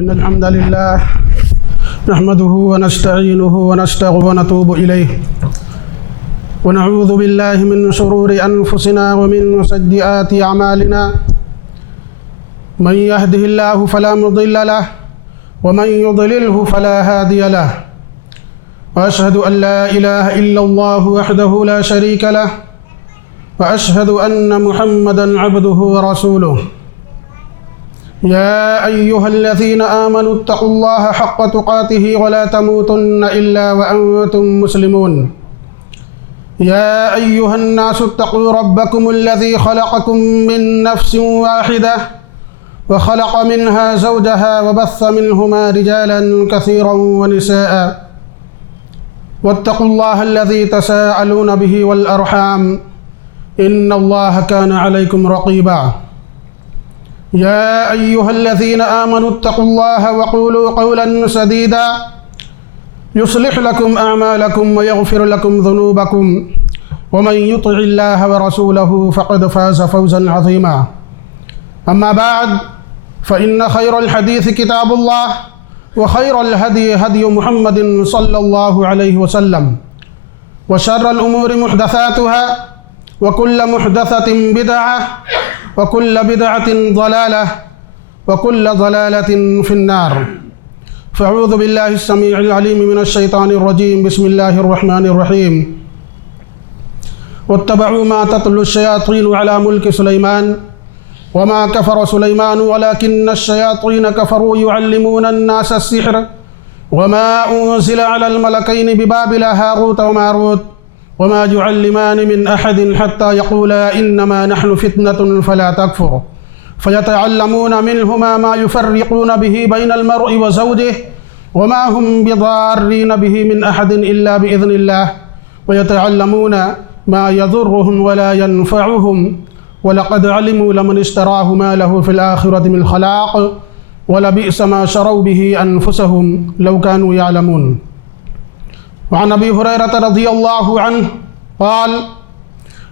إن الحمد لله نحمده ونستعينه ونستغفره ونتوب إليه ونعوذ بالله من شرور أنفسنا ومن سيئات أعمالنا من يهده الله فلا مضل له ومن يضلله فلا هادي له وأشهد أن لا إله إلا الله وحده لا شريك له وأشهد أن محمدًا عبده ورسوله يا أيها الذين آمنوا اتقوا الله حق تقاته ولا تموتن إلا وأنتم مسلمون يا أيها الناس اتقوا ربكم الذي خلقكم من نفس واحدة وخلق منها زوجها وبث منهما رجالا كثيرا ونساء واتقوا الله الذي تساءلون به والأرحام إن الله كان عليكم رقيبا يا أيها الذين آمنوا اتقوا الله وقولوا قولا سديدا يصلح لكم أعمالكم ويغفر لكم ذنوبكم ومن يطع الله ورسوله فقد فاز فوزا عظيما أما بعد فإن خير الحديث كتاب الله وخير الهدي هدي محمد صلى الله عليه وسلم وشر الأمور محدثاتها وكل محدثة بدعة وكل بدعة ضلالة وكل ضلالة في النار فأعوذ بالله السميع العليم من الشيطان الرجيم بسم الله الرحمن الرحيم واتبعوا ما تتلو الشياطين على ملك سليمان وما كفر سليمان ولكن الشياطين كفروا يعلمون الناس السحر وما أنزل على الملكين ببابل هاروت وماروت وما يعلمان من أحد حتى يقولا إنما نحن فتنة فلا تكفر فيتعلمون منهما ما يفرقون به بين المرء وزوجه وما هم بضارين به من أحد إلا بإذن الله ويتعلمون ما يضرهم ولا ينفعهم ولقد علموا لمن اشتراه ما له في الآخرة من خلاق ولبئس ما شروا به أنفسهم لو كانوا يعلمون وعن أبي هريرة رضي الله عنه قال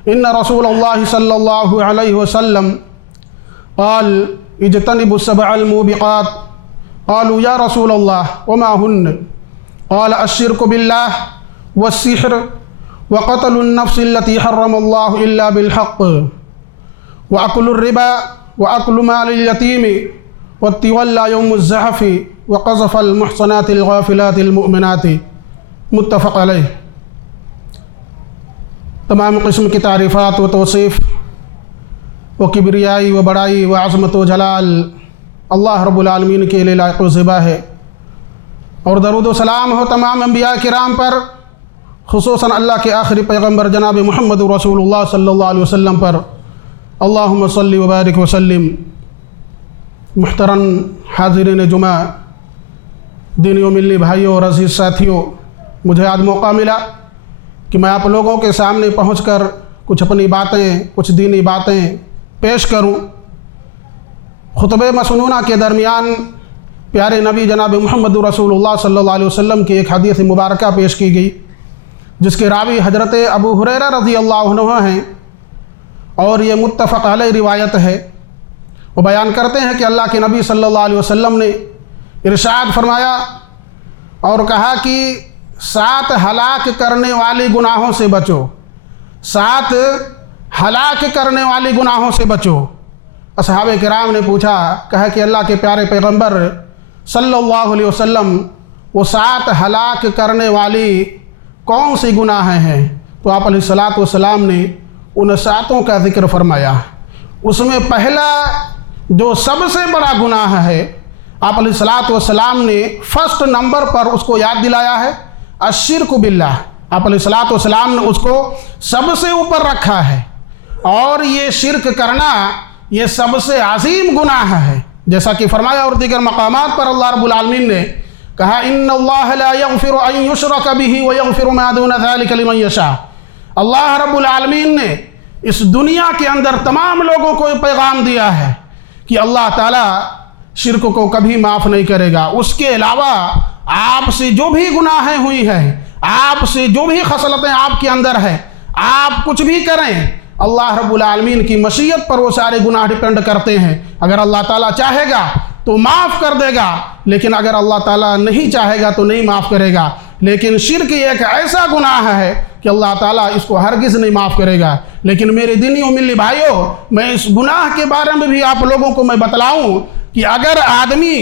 إن رسول الله صلى الله عليه وسلم قال اجتنبوا السبع الموبقات قالوا يا رسول الله وما هن قال الشرك بالله والسحر وقتل النفس التي حرم الله إلا بالحق وأكل الربا وأكل مال اليتيم والتولى يوم الزحف وقذف المحصنات الغافلات المؤمنات متفق علیہ۔ تمام قسم کی تعریفات و توصیف و کبریائی و بڑائی و عظمت و جلال اللہ رب العالمین کے لیے لائق و زیبا ہے، اور درود و سلام ہو تمام انبیاء کرام پر، خصوصاً اللہ کے آخری پیغمبر جناب محمد رسول اللہ صلی اللہ علیہ وسلم پر۔ اللہم صلی و بارک وسلم۔ محترم حاضرین جمعہ، دینی و ملی بھائیوں اور عزیز ساتھیوں، مجھے آج موقع ملا کہ میں آپ لوگوں کے سامنے پہنچ کر کچھ اپنی باتیں، کچھ دینی باتیں پیش کروں۔ خطبہ مسنونہ کے درمیان پیارے نبی جناب محمد رسول اللہ صلی اللہ علیہ وسلم کی ایک حدیث مبارکہ پیش کی گئی، جس کے راوی حضرت ابو ہریرہ رضی اللہ عنہ ہیں، اور یہ متفق علیہ روایت ہے۔ وہ بیان کرتے ہیں کہ اللہ کے نبی صلی اللہ علیہ وسلم نے ارشاد فرمایا اور کہا کہ 7 ہلاک کرنے والی گناہوں سے بچو، 7 ہلاک کرنے والی گناہوں سے بچو۔ اصحاب کرام نے پوچھا، کہا کہ اللہ کے پیارے پیغمبر صلی اللہ علیہ وسلم وہ 7 ہلاک کرنے والی کون سی گناہ ہیں؟ تو آپ علیہ السلام نے ان 7 کا ذکر فرمایا۔ اس میں پہلا جو سب سے بڑا گناہ ہے، آپ علیہ السلام نے فرسٹ نمبر پر اس کو یاد دلایا ہے، الشرک باللہ۔ آپ علیہ السلام نے اس کو سب سے اوپر رکھا ہے، اور یہ شرک کرنا یہ سب سے عظیم گناہ ہے، جیسا کہ فرمایا، اور دیگر مقامات پر اللہ رب العالمین نے کہا ان اللہ لا یغفر ان یشرک بہ ویغفر ما دون ذلک لمن یشاء۔ اللہ رب العالمین نے اس دنیا کے اندر تمام لوگوں کو پیغام دیا ہے کہ اللہ تعالیٰ شرک کو کبھی معاف نہیں کرے گا۔ اس کے علاوہ آپ سے جو بھی گناہیں ہوئی ہیں، آپ سے جو بھی خصلتیں آپ کے اندر ہیں، آپ کچھ بھی کریں، اللہ رب العالمین کی مشیت پر وہ سارے گناہ ڈیپینڈ کرتے ہیں۔ اگر اللہ تعالیٰ چاہے گا تو معاف کر دے گا، لیکن اگر اللہ تعالیٰ نہیں چاہے گا تو نہیں معاف کرے گا۔ لیکن شرک ایک ایسا گناہ ہے کہ اللہ تعالیٰ اس کو ہرگز نہیں معاف کرے گا۔ لیکن میرے دینی و ملی بھائیوں، میں اس گناہ کے بارے میں بھی آپ لوگوں کو میں بتلاؤں کہ اگر آدمی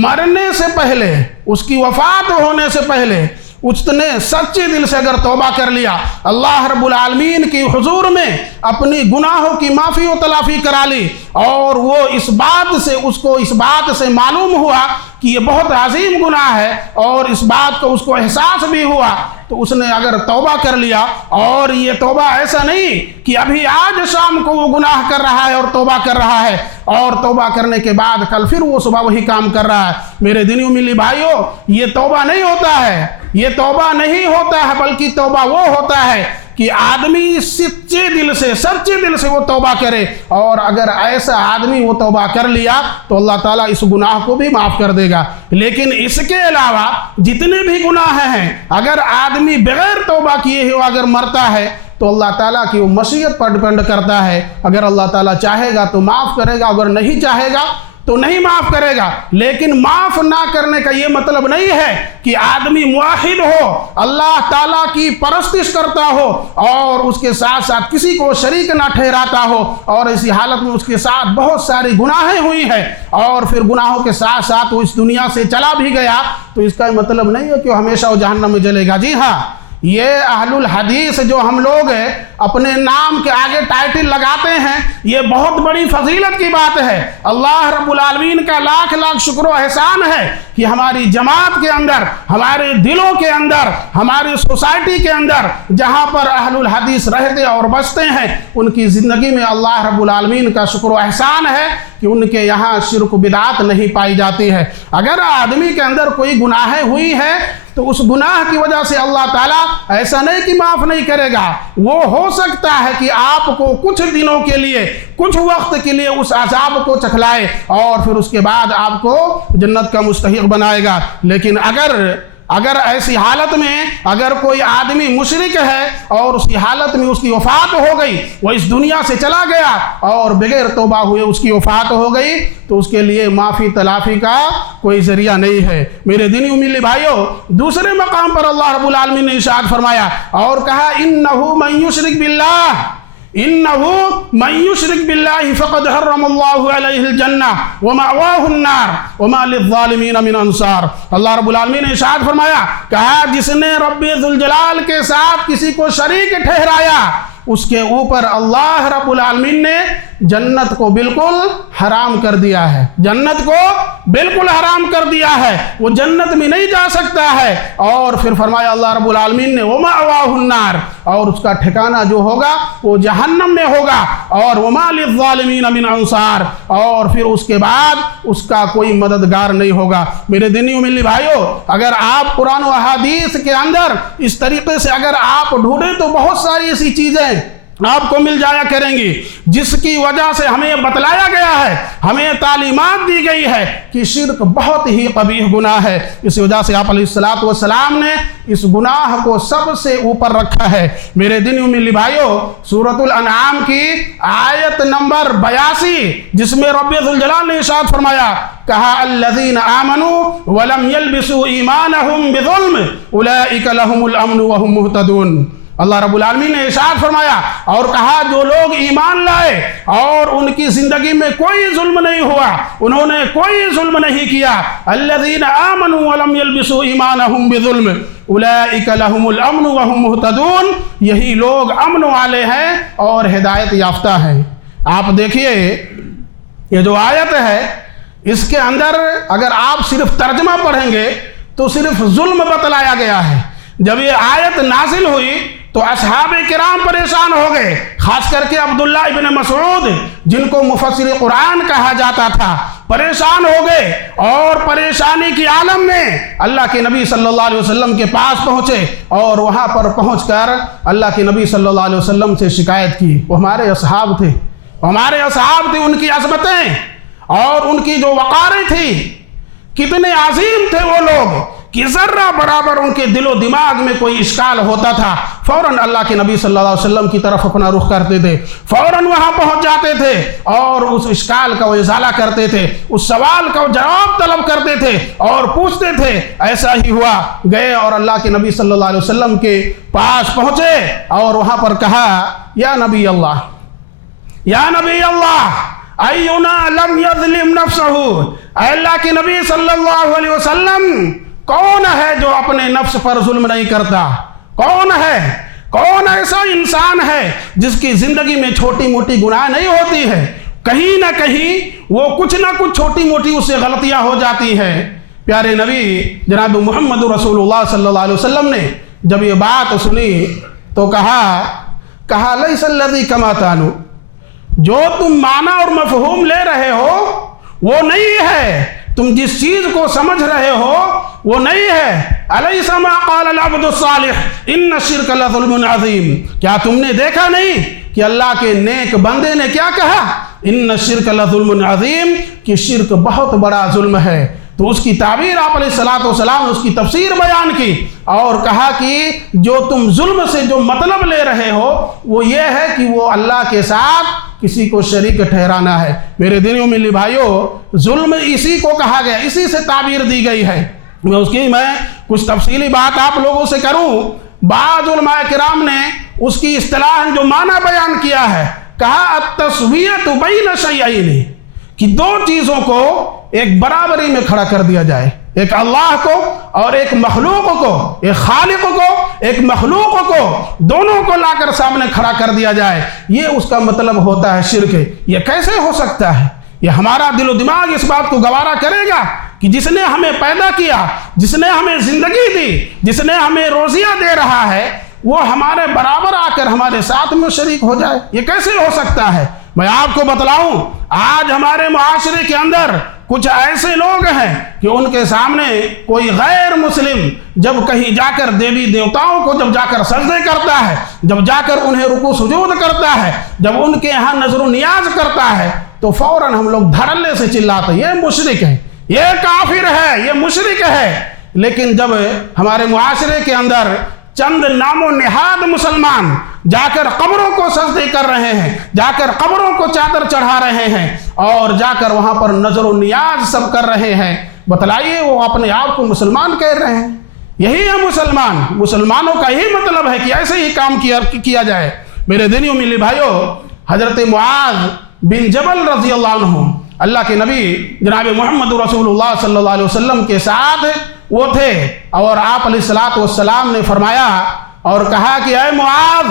مرنے سے پہلے، اس کی وفات ہونے سے پہلے اس نے سچے دل سے اگر توبہ کر لیا، اللہ رب العالمین کی حضور میں اپنی گناہوں کی معافی و تلافی کرا لی، اور وہ اس بات سے معلوم ہوا کہ یہ بہت عظیم گناہ ہے، اور اس بات کو اس کو احساس بھی ہوا، تو اس نے اگر توبہ کر لیا، اور یہ توبہ ایسا نہیں کہ ابھی آج شام کو وہ گناہ کر رہا ہے اور توبہ کر رہا ہے، اور توبہ کرنے کے بعد کل پھر وہ صبح وہی کام کر رہا ہے۔ میرے دینی و ملی بھائیوں، یہ توبہ نہیں ہوتا ہے، یہ توبہ نہیں ہوتا ہے، بلکہ توبہ وہ ہوتا ہے کہ آدمی سچے دل سے وہ توبہ کرے، اور اگر ایسا آدمی وہ توبہ کر لیا تو اللہ تعالیٰ اس گناہ کو بھی معاف کر دے گا۔ لیکن اس کے علاوہ جتنے بھی گناہ ہیں، اگر آدمی بغیر توبہ کیے ہو اگر مرتا ہے تو اللہ تعالیٰ کی وہ مشیت پر ڈپینڈ کرتا ہے، اگر اللہ تعالیٰ چاہے گا تو معاف کرے گا، اگر نہیں چاہے گا تو نہیں معاف کرے گا۔ لیکن معاف نہ کرنے کا یہ مطلب نہیں ہے کہ آدمی موحد ہو، اللہ تعالیٰ کی پرستش کرتا ہو، اور اس کے ساتھ ساتھ کسی کو شریک نہ ٹھہراتا ہو، اور اسی حالت میں اس کے ساتھ بہت ساری گناہیں ہوئی ہیں، اور پھر گناہوں کے ساتھ ساتھ وہ اس دنیا سے چلا بھی گیا، تو اس کا مطلب نہیں ہے کہ وہ ہمیشہ وہ جہنم میں جلے گا۔ جی ہاں، یہ اہل الحدیث جو ہم لوگ اپنے نام کے آگے ٹائٹل لگاتے ہیں، یہ بہت بڑی فضیلت کی بات ہے۔ اللہ رب العالمین کا لاکھ لاکھ شکر و احسان ہے کہ ہماری جماعت کے اندر، ہمارے دلوں کے اندر، ہماری سوسائٹی کے اندر جہاں پر اہل الحدیث رہتے اور بستے ہیں، ان کی زندگی میں اللہ رب العالمین کا شکر و احسان ہے کہ ان کے یہاں شرک و بدعات نہیں پائی جاتی ہے۔ اگر آدمی کے اندر کوئی گناہیں ہوئی ہے تو اس گناہ کی وجہ سے اللہ تعالیٰ ایسا نہیں کہ معاف نہیں کرے گا، وہ ہو سکتا ہے کہ آپ کو کچھ دنوں کے لیے، کچھ وقت کے لیے اس عذاب کو چکھلائے، اور پھر اس کے بعد آپ کو جنت کا مستحق بنائے گا۔ لیکن اگر ایسی حالت میں اگر کوئی آدمی مشرک ہے اور اس کی حالت میں اس کی وفات ہو گئی، وہ اس دنیا سے چلا گیا اور بغیر توبہ ہوئے اس کی وفات ہو گئی، تو اس کے لیے معافی تلافی کا کوئی ذریعہ نہیں ہے۔ میرے دینی و ملی بھائیوں، دوسرے مقام پر اللہ رب العالمین نے ارشاد فرمایا اور کہا انہو من یشرک باللہ، انہو من یشرک باللہ فقد حرم اللہ علیہ الجنہ ومأواہ النار وما للظالمین من انصار۔ اللہ رب العالمین نے ارشاد فرمایا، کہا جس نے رب ذوالجلال کے ساتھ کسی کو شریک ٹھہرایا، اس کے اوپر اللہ رب العالمین نے جنت کو بالکل حرام کر دیا ہے، جنت کو بالکل حرام کر دیا ہے، وہ جنت میں نہیں جا سکتا ہے۔ اور پھر فرمایا اللہ رب العالمین نے وَمَأْوَاهُ النَّارُ، اور اس کا ٹھکانہ جو ہوگا وہ جہنم میں ہوگا، اور وَمَا لِلظَّالِمِينَ مِنْ أَنصَارٍ، اور پھر اس کے بعد اس کا کوئی مددگار نہیں ہوگا۔ میرے دینی و ملی بھائیوں، اگر آپ قرآن و احادیث کے اندر اس طریقے سے اگر آپ ڈھونڈیں تو بہت ساری ایسی چیزیں آپ کو مل جایا کریں گی جس کی وجہ سے ہمیں بتلایا گیا ہے، ہمیں تعلیمات دی گئی ہے کہ شرک بہت ہی قبیح گناہ ہے۔ اس وجہ سے آپ علیہ السلام نے اس گناہ کو سب سے اوپر رکھا ہے۔ میرے دینی و ملی بھائیوں، سورۃ الانعام کی آیت نمبر 82 جس میں رب ذوالجلال نے ارشاد فرمایا، کہا الذین آمنوا ولم يلبسوا ایمانہم بظلم اولئک لہم الامن وہم مہتدون۔ اللہ رب العالمین نے ارشاد فرمایا اور کہا جو لوگ ایمان لائے اور ان کی زندگی میں کوئی ظلم نہیں ہوا، انہوں نے کوئی ظلم نہیں کیا، الذین آمنوا ولم يلبسوا ایمانہم بظلم اولئک لہم الامن وہم مہتدون، یہی لوگ امن والے ہیں اور ہدایت یافتہ ہیں۔ آپ دیکھیے یہ جو آیت ہے اس کے اندر اگر آپ صرف ترجمہ پڑھیں گے تو صرف ظلم بتلایا گیا ہے۔ جب یہ آیت نازل ہوئی تو اصحاب کرام پریشان ہو گئے، خاص کر کے عبداللہ ابن مسعود جن کو مفسر قرآن کہا جاتا تھا، پریشان ہو گئے اور پریشانی کی عالم میں اللہ کے نبی صلی اللہ علیہ وسلم کے پاس پہنچے، اور وہاں پر پہنچ کر اللہ کے نبی صلی اللہ علیہ وسلم سے شکایت کی۔ وہ ہمارے اصحاب تھے، ان کی عظمتیں اور ان کی جو وقاریں تھی، کتنے عظیم تھے وہ لوگ کہ ذرہ برابر ان کے دل و دماغ میں کوئی اشکال ہوتا تھا، فوراً اللہ کے نبی صلی اللہ علیہ وسلم کی طرف اپنا رخ کرتے تھے، فوراً وہاں پہنچ جاتے تھے اور اس اشکال کا وہ ازالہ کرتے تھے، اس سوال کا جواب طلب کرتے تھے اور پوچھتے تھے۔ ایسا ہی ہوا، گئے اور اللہ کے نبی صلی اللہ علیہ وسلم کے پاس پہنچے اور وہاں پر کہا یا نبی اللہ، یا نبی اللہ، اینا لم یظلم نفسہ، اے اللہ کے نبی صلی اللہ علیہ وسلم، کون ہے جو اپنے نفس پر ظلم نہیں کرتا؟ کون ہے؟ کون ایسا انسان ہے جس کی زندگی میں چھوٹی موٹی گناہ نہیں ہوتی ہے؟ کہیں نہ کہیں وہ کچھ نہ کچھ چھوٹی موٹی اس سے غلطیاں ہو جاتی ہیں۔ پیارے نبی جناب محمد رسول اللہ صلی اللہ علیہ وسلم نے جب یہ بات سنی تو کہا لیس الذی کما تعنون، جو تم معنی اور مفہوم لے رہے ہو وہ نہیں ہے، تم جس چیز کو سمجھ رہے ہو وہ نہیں ہے۔ الیس ما قال العبد الصالح ان الشرک لظلم عظیم، کیا تم نے دیکھا نہیں کہ اللہ کے نیک بندے نے کیا کہا؟ ان الشرک لظلم عظیم، کہ شرک بہت بڑا ظلم ہے۔ تو اس کی تعبیر آپ علیہ السلام نے اس کی تفسیر بیان کی اور کہا کہ جو تم ظلم سے جو مطلب لے رہے ہو وہ یہ ہے کہ وہ اللہ کے ساتھ کسی کو شریک ٹھہرانا ہے۔ میرے دینیوں ملی بھائیوں، ظلم اسی کو کہا گیا، اسی سے تعبیر دی گئی ہے۔ میں کچھ تفصیلی بات آپ لوگوں سے کروں۔ بعض علماء کرام نے اس کی اصطلاح جو معنی بیان کیا ہے، کہا التسویۃ بین شیئین، کہ دو چیزوں کو ایک برابری میں کھڑا کر دیا جائے، ایک اللہ کو اور ایک مخلوق کو، ایک خالق کو ایک مخلوق کو، دونوں کو لا کر سامنے کھڑا کر دیا جائے، یہ اس کا مطلب ہوتا ہے شرک۔ یہ کیسے ہو سکتا ہے؟ یہ ہمارا دل و دماغ اس بات کو گوارا کرے گا کہ جس نے ہمیں پیدا کیا، جس نے ہمیں زندگی دی، جس نے ہمیں روزیاں دے رہا ہے، وہ ہمارے برابر آ کر ہمارے ساتھ میں شریک ہو جائے؟ یہ کیسے ہو سکتا ہے؟ میں آپ کو بتلاؤں، آج ہمارے معاشرے کے اندر کچھ ایسے لوگ ہیں کہ ان کے سامنے کوئی غیر مسلم جب کہیں جا کر دیوی دیوتاؤں کو جب جا کر سجدے کرتا ہے، جب جا کر انہیں رکوع سجود کرتا ہے، جب ان کے ہاں نظر و نیاز کرتا ہے، تو فوراً ہم لوگ دھڑلے سے چلاتے ہیں یہ مشرک ہے، یہ کافر ہے، یہ مشرک ہے۔ لیکن جب ہمارے معاشرے کے اندر چند نام و نہاد مسلمان جا کر قبروں کو سجدے کر رہے ہیں، جا کر قبروں کو چادر چڑھا رہے ہیں اور جا کر وہاں پر نظر و نیاز سب کر رہے ہیں، بتلائیے وہ اپنے آپ کو مسلمان کہہ رہے ہیں؟ یہی ہے مسلمان؟ مسلمانوں کا یہی مطلب ہے کہ ایسے ہی کام کیا جائے؟ میرے دینیوں ملی بھائیوں، حضرت معاذ بن جبل رضی اللہ عنہ اللہ کے نبی جناب محمد رسول اللہ صلی اللہ علیہ وسلم کے ساتھ وہ تھے اور آپ علیہ السلام نے فرمایا اور کہا کہ اے معاذ،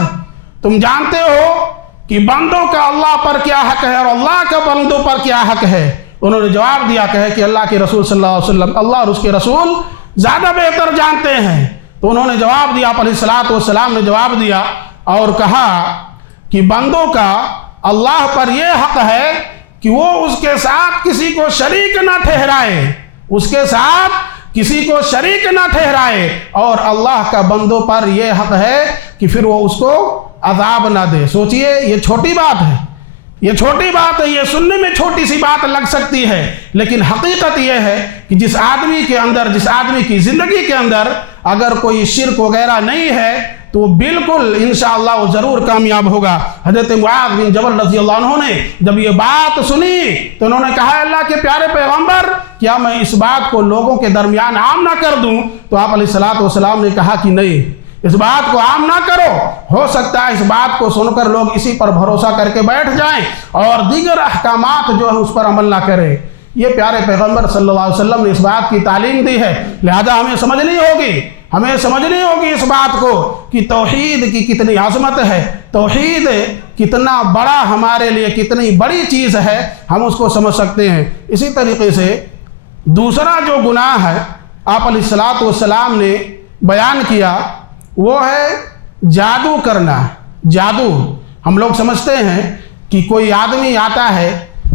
تم جانتے ہو کہ بندوں کا اللہ پر کیا حق ہے اور اللہ کا بندوں پر کیا حق ہے؟ انہوں نے جواب دیا کہ اللہ کے رسول صلی اللہ علیہ وسلم، اللہ اور اس کے رسول زیادہ بہتر جانتے ہیں۔ تو انہوں نے جواب دیا، آپ علیہ السلام نے جواب دیا اور کہا کہ بندوں کا اللہ پر یہ حق ہے کہ وہ اس کے ساتھ کسی کو شریک نہ ٹھہرائے، اس کے ساتھ کسی کو شریک نہ ٹھہرائے، اور اللہ کا بندوں پر یہ حق ہے کہ پھر وہ اس کو عذاب نہ دے۔ سوچئے، یہ چھوٹی بات ہے، یہ چھوٹی بات ہے، یہ سننے میں چھوٹی سی بات لگ سکتی ہے، لیکن حقیقت یہ ہے کہ جس آدمی کی زندگی کے اندر اگر کوئی شرک وغیرہ نہیں ہے تو بالکل انشاءاللہ وہ ضرور کامیاب ہوگا۔ حضرت معاذ بن جبل رضی اللہ عنہ نے جب یہ بات سنی تو انہوں نے کہا، اللہ کے پیارے پیغمبر، کیا میں اس بات کو لوگوں کے درمیان عام نہ کر دوں؟ تو آپ علیہ السلام نے کہا کہ نہیں، اس بات کو عام نہ کرو، ہو سکتا ہے اس بات کو سن کر لوگ اسی پر بھروسہ کر کے بیٹھ جائیں اور دیگر احکامات جو ہیں اس پر عمل نہ کریں۔ یہ پیارے پیغمبر صلی اللہ علیہ وسلم نے اس بات کی تعلیم دی ہے، لہذا ہمیں سمجھنی ہوگی اس بات کو کہ توحید کی کتنی عظمت ہے، توحید کتنا بڑا ہمارے لیے کتنی بڑی چیز ہے، ہم اس کو سمجھ سکتے ہیں۔ اسی طریقے سے دوسرا جو گناہ ہے آپ علیہ السلام نے بیان کیا وہ ہے جادو کرنا۔ جادو، ہم لوگ سمجھتے ہیں کہ کوئی آدمی آتا ہے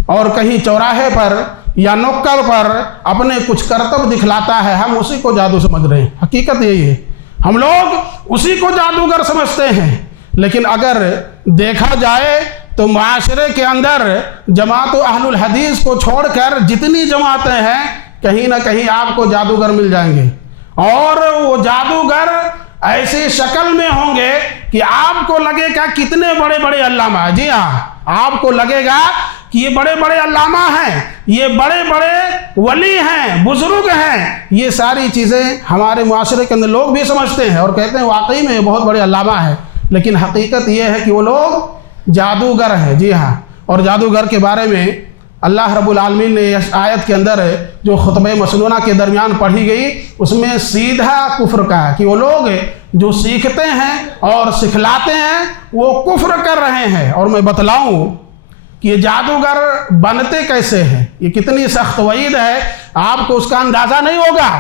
اور کہیں چوراہے پر یا نکڑ پر اپنے کچھ کرتب دکھلاتا ہے، ہم اسی کو جادو سمجھ رہے ہیں۔ حقیقت یہی ہے، ہم لوگ اسی کو جادوگر سمجھتے ہیں۔ لیکن اگر دیکھا جائے تو معاشرے کے اندر جماعت اہل الحدیث کو چھوڑ کر جتنی جماعتیں ہیں، کہیں نہ کہیں آپ کو جادوگر مل جائیں گے، اور وہ جادوگر ایسی شکل میں ہوں گے کہ آپ کو لگے گا کتنے بڑے بڑے علامہ، جی ہاں، آپ کو لگے گا کہ یہ بڑے بڑے علامہ ہیں، یہ بڑے بڑے ولی ہیں، بزرگ ہیں۔ یہ ساری چیزیں ہمارے معاشرے کے اندر لوگ بھی سمجھتے ہیں اور کہتے ہیں واقعی میں یہ بہت بڑے علامہ ہیں، لیکن حقیقت یہ ہے کہ وہ لوگ جادوگر ہیں، جی ہاں۔ اور جادوگر کے بارے میں اللہ رب العالمین نے اس آیت کے اندر جو خطبہ مسنونہ کے درمیان پڑھی گئی اس میں سیدھا کفر کہا کہ وہ لوگ جو سیکھتے ہیں اور سکھلاتے ہیں وہ کفر کر رہے ہیں۔ اور میں بتلاؤں کہ یہ جادوگر بنتے کیسے ہیں، یہ کتنی سخت وعید ہے، آپ کو اس کا اندازہ نہیں ہوگا،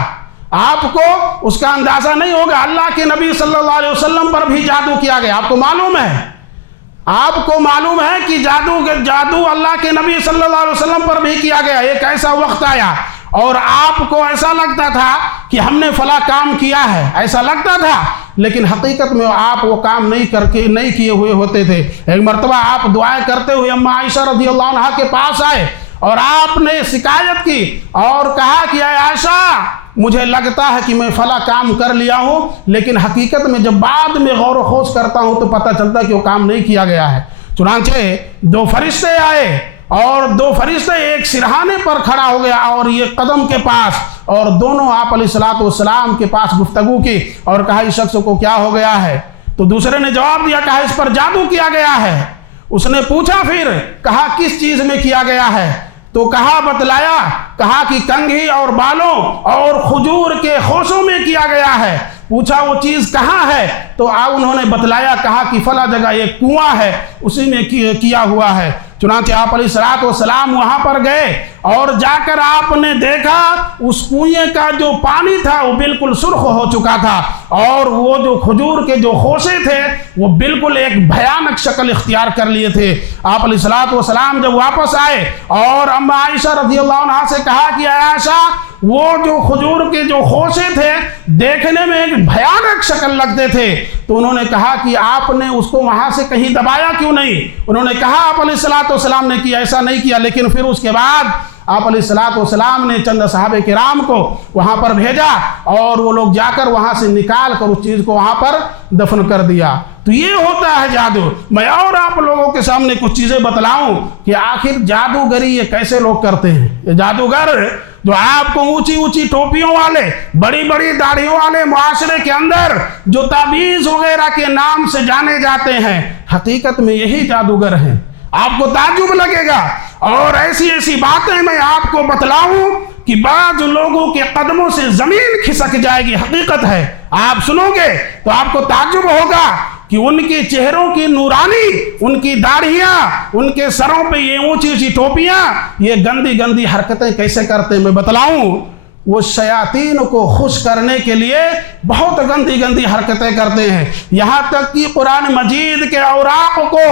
آپ کو اس کا اندازہ نہیں ہوگا۔ اللہ کے نبی صلی اللہ علیہ وسلم پر بھی جادو کیا گیا، آپ کو معلوم ہے، آپ کو معلوم ہے کہ جادو اللہ کے نبی صلی اللہ علیہ وسلم پر بھی کیا گیا۔ ایک ایسا وقت آیا اور آپ کو ایسا لگتا تھا کہ ہم نے فلاں کام کیا ہے، ایسا لگتا تھا، لیکن حقیقت میں آپ وہ کام نہیں کیے ہوئے ہوتے تھے۔ ایک مرتبہ آپ دعائیں کرتے ہوئے اما عائشہ رضی اللہ عنہا کے پاس آئے اور آپ نے شکایت کی اور کہا کہ اے عائشہ، مجھے لگتا ہے کہ میں فلاں کام کر لیا ہوں، لیکن حقیقت میں جب بعد میں غور و خوض کرتا ہوں تو پتہ چلتا ہے کہ وہ کام نہیں کیا گیا ہے۔ چنانچہ دو فرشتے آئے اور دو فرشتے ایک سرہانے پر کھڑا ہو گیا اور یہ قدم کے پاس، اور دونوں آپ علیہ الصلوۃ والسلام کے پاس گفتگو کی اور کہا اس شخص کو کیا ہو گیا ہے؟ تو دوسرے نے جواب دیا، کہا اس پر جادو کیا گیا ہے۔ اس نے پوچھا پھر، کہا کس چیز میں کیا گیا ہے؟ تو کہا بتلایا، کہا کہ کنگھی اور بالوں اور کھجور کے خوشوں میں کیا گیا ہے۔ پوچھا وہ چیز کہاں ہے؟ تو انہوں نے بتلایا، کہا کہ فلاں جگہ ایک کنواں ہے، اسی میں کیا ہوا ہے۔ چنانچہ آپ علیہ الصلوۃ والسلام وہاں پر گئے اور جا کر آپ نے دیکھا اس کنویں کا جو پانی تھا وہ بالکل سرخ ہو چکا تھا اور وہ جو کھجور کے جو خوشے تھے وہ بالکل ایک بھیانک شکل اختیار کر لیے تھے۔ آپ علیہ الصلوۃ والسلام جب واپس آئے اور اما عائشہ رضی اللہ عنہا سے کہا کہ اے عائشہ، وہ جو کھجور کے جو خوشے تھے دیکھنے میں ایک بھیانک شکل لگتے تھے، تو انہوں نے کہا کہ آپ نے اس کو وہاں سے کہیں دبایا کیوں نہیں؟ انہوں نے کہا آپ علیہ الصلوۃ والسلام نے کیا، ایسا نہیں کیا، لیکن پھر اس کے بعد آپ علیہ الصلوۃ والسلام نے چند صحابہ کرام کو وہاں پر بھیجا اور وہ لوگ جا کر وہاں سے نکال کر اس چیز کو وہاں پر دفن کر دیا۔ تو یہ ہوتا ہے جادو۔ میں اور آپ لوگوں کے سامنے کچھ چیزیں بتلاؤں کہ آخر جادوگری یہ کیسے لوگ کرتے ہیں۔ یہ جادوگر جو آپ کو اونچی اونچی ٹوپیوں والے، بڑی بڑی داڑھیوں والے معاشرے کے اندر جو تعویذ وغیرہ کے نام سے جانے جاتے ہیں، حقیقت میں یہی جادوگر ہیں۔ آپ کو تعجب لگے گا اور ایسی ایسی باتیں میں آپ کو بتلاؤں کہ بعض لوگوں کے قدموں سے زمین کھسک جائے گی، حقیقت ہے۔ آپ سنو گے تو آپ کو تعجب ہوگا کہ ان کے چہروں کی نورانی، ان کی داڑھیاں، ان کے سروں پہ یہ اونچی اونچی ٹوپیاں، یہ گندی گندی حرکتیں کیسے کرتے ہیں میں بتلاؤں۔ وہ شیاطین کو خوش کرنے کے لیے بہت گندی گندی حرکتیں کرتے ہیں، یہاں تک کہ قرآن مجید کے اوراق کو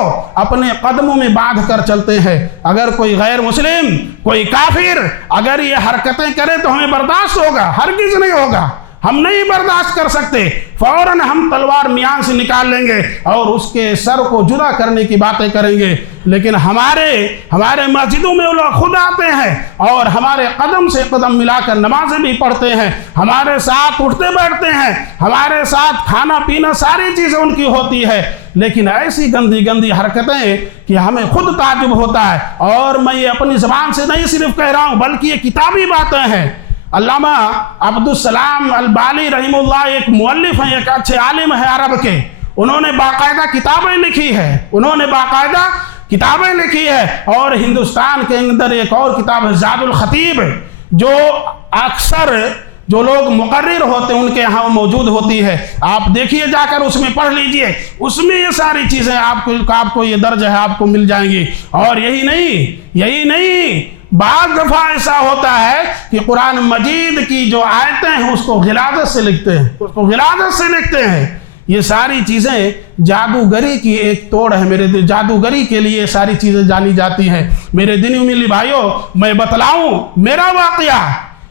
اپنے قدموں میں باندھ کر چلتے ہیں۔ اگر کوئی غیر مسلم، کوئی کافر اگر یہ حرکتیں کرے تو ہمیں برداشت ہوگا؟ ہرگز نہیں ہوگا، ہم نہیں برداشت کر سکتے، فوراً ہم تلوار میان سے نکال لیں گے اور اس کے سر کو جدا کرنے کی باتیں کریں گے۔ لیکن ہمارے مسجدوں میں وہ لوگ خود آتے ہیں اور ہمارے قدم سے قدم ملا کر نمازیں بھی پڑھتے ہیں، ہمارے ساتھ اٹھتے بیٹھتے ہیں، ہمارے ساتھ کھانا پینا ساری چیزیں ان کی ہوتی ہے، لیکن ایسی گندی گندی حرکتیں کہ ہمیں خود تعجب ہوتا ہے۔ اور میں یہ اپنی زبان سے نہیں صرف کہہ رہا ہوں بلکہ یہ کتابی باتیں ہیں۔ علامہ عبدالسلام البالی رحمہ اللہ ایک مؤلف ہیں، ایک اچھے عالم ہیں عرب کے، انہوں نے باقاعدہ کتابیں لکھی ہے اور ہندوستان کے اندر ایک اور کتاب ہے زاد الخطیب، جو اکثر جو لوگ مقرر ہوتے ہیں ان کے ہاں موجود ہوتی ہے، آپ دیکھیے جا کر اس میں پڑھ لیجئے، اس میں یہ ساری چیزیں آپ کو یہ درج ہے آپ کو مل جائیں گی۔ اور یہی نہیں بعض دفعہ ایسا ہوتا ہے کہ قرآن مجید کی جو آیتیں ہیں اس کو غلاظت سے لکھتے ہیں، یہ ساری چیزیں جادوگری کی ایک توڑ ہے۔ جادوگری کے لیے یہ ساری چیزیں جانی جاتی ہیں۔ میرے دینی امیلی بھائیوں، میں بتلاؤں میرا واقعہ،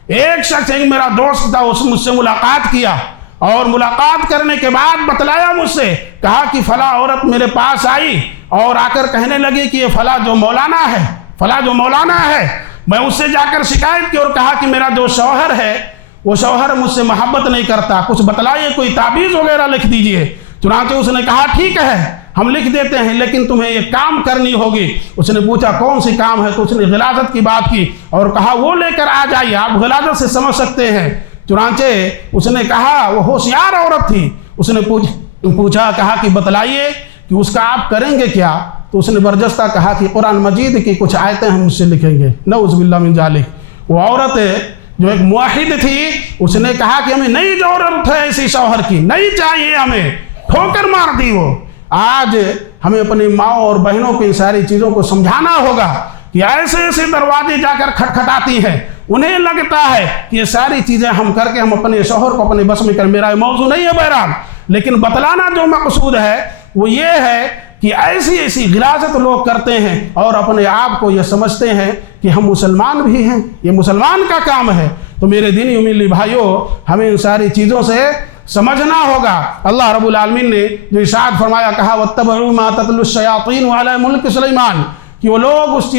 ایک شخص میرا دوست تھا، اس مجھ سے ملاقات کیا اور ملاقات کرنے کے بعد بتلایا مجھ سے، کہا کہ فلاں عورت میرے پاس آئی اور آ کر کہنے لگی کہ یہ فلاں جو مولانا ہے، میں اس سے جا کر شکایت کی اور کہا کہ میرا جو شوہر ہے وہ شوہر مجھ سے محبت نہیں کرتا، کچھ بتلائیے، کوئی تعویذ وغیرہ لکھ دیجئے۔ چنانچہ اس نے کہا ٹھیک ہے ہم لکھ دیتے ہیں، لیکن تمہیں یہ کام کرنی ہوگی۔ اس نے پوچھا کون سی کام ہے؟ تو اس نے غلاظت کی بات کی اور کہا وہ لے کر آ جائیے، آپ غلاظت سے سمجھ سکتے ہیں۔ چنانچہ اس نے کہا، وہ ہوشیار عورت تھی، اس نے پوچھا، کہا کہ بتلائیے کہ اس کا آپ کریں گے کیا؟ تو اس نے برجستہ کہا کہ قرآن مجید کی کچھ آیتیں ہم اس سے لکھیں گے۔ نعوذ باللہ من ذالک۔ وہ عورت جو ایک موحد تھی، اس نے کہا کہ ہمیں نہیں ضرورت ہے ایسی شوہر کی، نہیں چاہیے ہمیں، ٹھوکر مار دی وہ۔ آج ہمیں اپنی ماں اور بہنوں کو ان ساری چیزوں کو سمجھانا ہوگا کہ ایسے ایسے دروازے جا کر کھٹکھٹاتی ہیں، انہیں لگتا ہے کہ یہ ساری چیزیں ہم کر کے ہم اپنے شوہر کو اپنے بس میں کر، میرا یہ موضوع نہیں ہے بہرحال، لیکن بتلانا جو مقصود ہے وہ یہ ہے کہ ایسی ایسی غلاظت لوگ کرتے ہیں اور اپنے آپ کو یہ سمجھتے ہیں کہ ہم مسلمان بھی ہیں، یہ مسلمان کا کام ہے۔ تو میرے دینی امیلی بھائیوں، ہمیں ان ساری چیزوں سے سمجھنا ہوگا۔ اللہ رب العالمین نے جو ارشاد فرمایا، کہا وَاتَّبَعُوا مَا تَتْلُو الشَّيَاطِينُ عَلَىٰ مُلْكِ سُلَيْمَانَ، کہ وہ لوگ اس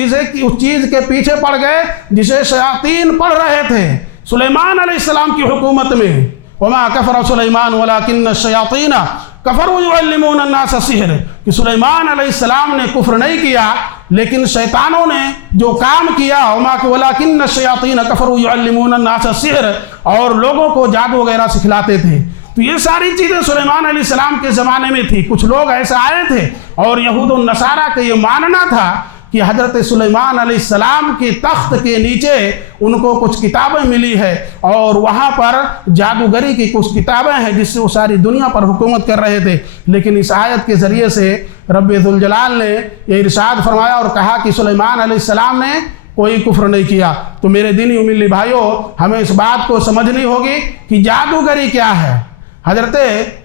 چیز کے پیچھے پڑ گئے جسے شیاطین پڑھ رہے تھے سلیمان علیہ السلام کی حکومت میں۔ وَمَا كَفَرَ سُلَيْمَانُ وَلَٰكِنَّ الشَّيَاطِينَ كَفَرُوا يُعَلِّمُونَ النَّاسَ السِّحْرَ، کہ سلیمان علیہ السلام نے کفر نہیں کیا لیکن شیطانوں نے جو کام کیا، وَلَٰكِنَّ الشَّيَاطِينَ كَفَرُوا يُعَلِّمُونَ النَّاسَ السِّحْرَ، اور لوگوں کو جادو وغیرہ سکھلاتے تھے۔ تو یہ ساری چیزیں سلیمان علیہ السلام کے زمانے میں تھی۔ کچھ لوگ ایسے آئے تھے اور یہود و نصارہ کا یہ ماننا تھا کہ حضرت سلیمان علیہ السلام کے تخت کے نیچے ان کو کچھ کتابیں ملی ہے اور وہاں پر جادوگری کی کچھ کتابیں ہیں جس سے وہ ساری دنیا پر حکومت کر رہے تھے۔ لیکن اس آیت کے ذریعے سے رب ذوالجلال نے یہ ارشاد فرمایا اور کہا کہ سلیمان علیہ السلام نے کوئی کفر نہیں کیا۔ تو میرے دینی امیلی بھائیوں، ہمیں اس بات کو سمجھنی ہوگی کہ جادوگری کیا ہے۔ حضرت